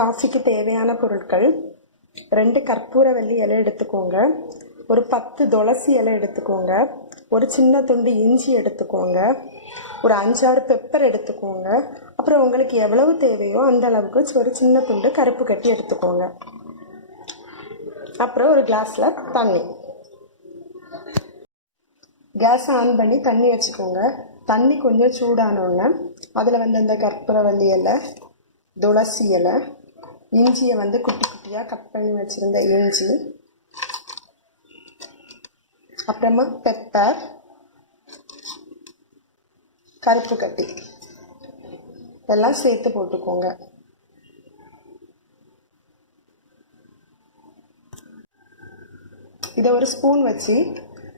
காஃபிக்கு தேவையான பொருட்கள் 2 கற்பூரவள்ளி இலை எடுத்துக்கோங்க, ஒரு 10 துளசி இலை எடுத்துக்கோங்க, ஒரு சின்ன துண்டு இஞ்சி எடுத்துக்கோங்க, ஒரு 5-6 பெப்பர் எடுத்துக்கோங்க. அப்புறம் உங்களுக்கு எவ்வளவு தேவையோ அந்த அளவுக்கு ஒரு சின்ன துண்டு கருப்பு கட்டி எடுத்துக்கோங்க. அப்புறம் ஒரு கிளாஸில் தண்ணி. கேஸ் ஆன் பண்ணி தண்ணி வச்சுக்கோங்க. தண்ணி கொஞ்சம் சூடானோடனே அதில் அந்த கற்பூரவள்ளி இலை, துளசி இலை, இஞ்சியை குட்டி குட்டியாக கட் பண்ணி வச்சுருந்த இஞ்சி, அப்புறமா பெப்பர், கருப்பு கட்டி எல்லாம் சேர்த்து போட்டுக்கோங்க. இதை ஒரு ஸ்பூன் வச்சு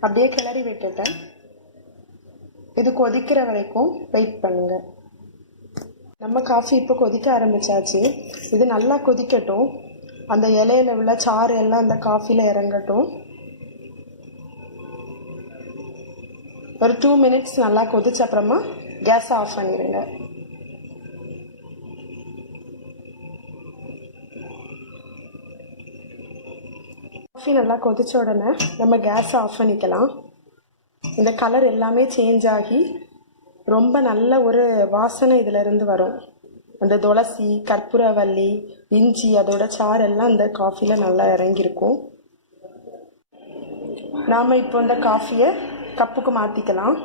அப்படியே கிளறி விட்டுட்டேன். இது கொதிக்கிற வரைக்கும் வெயிட் பண்ணுங்க. நம்ம காஃபி இப்போ கொதிக்க ஆரம்பிச்சாச்சு. இது நல்லா கொதிக்கட்டும். அந்த இலையில உள்ள சாறு எல்லாம் அந்த காஃபியில் இறங்கட்டும். ஒரு 2 மினிட்ஸ் நல்லா கொதிச்ச அப்புறமா கேஸை ஆஃப் பண்ணிடுங்க. காஃபி நல்லா கொதிச்ச உடனே நம்ம கேஸை ஆஃப் பண்ணிக்கலாம். இந்த கலர் எல்லாமே சேஞ்ச் ஆகி ரொம்ப நல்ல ஒரு வாசனை இதிலிருந்து வரும். அந்த துளசி, கற்பூரவள்ளி, இஞ்சி அதோட சாரெல்லாம் அந்த காஃபியில் நல்லா இறங்கியிருக்கும். நாம் இப்போ இந்த காஃபியை கப்புக்கு மாற்றிக்கலாம்.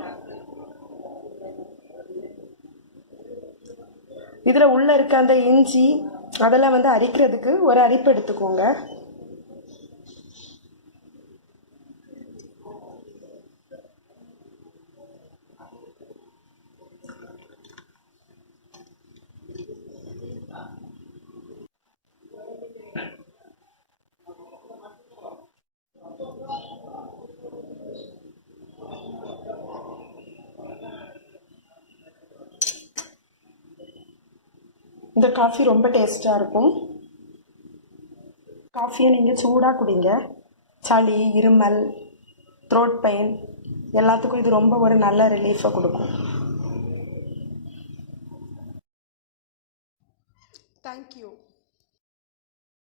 இதில் உள்ளே இருக்க அந்த இஞ்சி அதெல்லாம் அரிக்கிறதுக்கு ஒரு அரிப்பு எடுத்துக்கோங்க. இந்த காஃபி ரொம்ப டேஸ்ட்டாக இருக்கும். காஃபியை நீங்கள் சூடாக குடிங்க. சளி, இருமல், த்ரோட் பெயின் எல்லாத்துக்கும் இது ரொம்ப ஒரு நல்ல ரிலீஃபை கொடுக்கும். தேங்க்யூ.